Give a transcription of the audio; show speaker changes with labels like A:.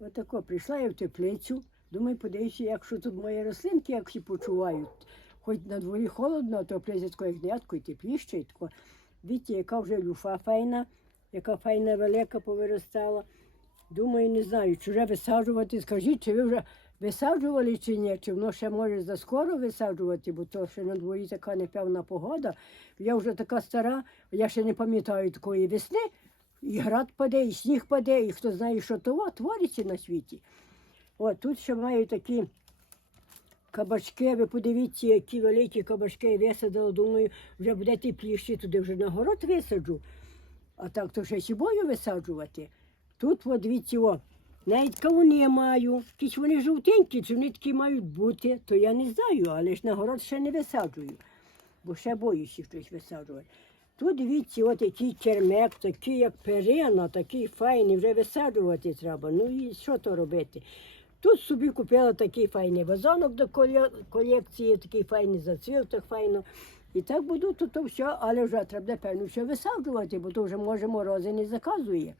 A: Отако прийшла я в теплицю. Думаю, подивіться, якщо тут мої рослинки, як всі почувають. Хоч на дворі холодно, а то призятко як дядко і тако. Дивіться, яка вже люфа файна, яка файна велика повиростала. Думаю, не знаю, чи вже висаджувати. Скажіть, чи ви вже висаджували чи ні? Чи воно ще може заскоро висаджувати, бо то ще на дворі така непевна погода. Я вже така стара, я ще не пам'ятаю такої весни. І град паде, і сніг паде, і хто знає, що того твориться на світі. От тут ще маю такі кабачки. Ви подивіться, які великі кабачки я висадила. Думаю, вже буде тепліше, туди вже на город висаджу. А так то ще сібою висаджувати. Тут, от, дивіться, о, навіть кавуни маю. Якісь вони жовтенькі, чи вони такі мають бути, то я не знаю, але ж на город ще не висаджую, бо ще боюся щось висаджувати. Тут дивіться, от який чермек, такий як перина, такий файний, вже висаджувати треба. Ну і що то робити? Тут собі купила такий файний вазонок до колекції, такий файний зацвіл, так файно. І так буду тут то все, але вже треба, певно, все висаджувати, бо то вже може морози не заказує.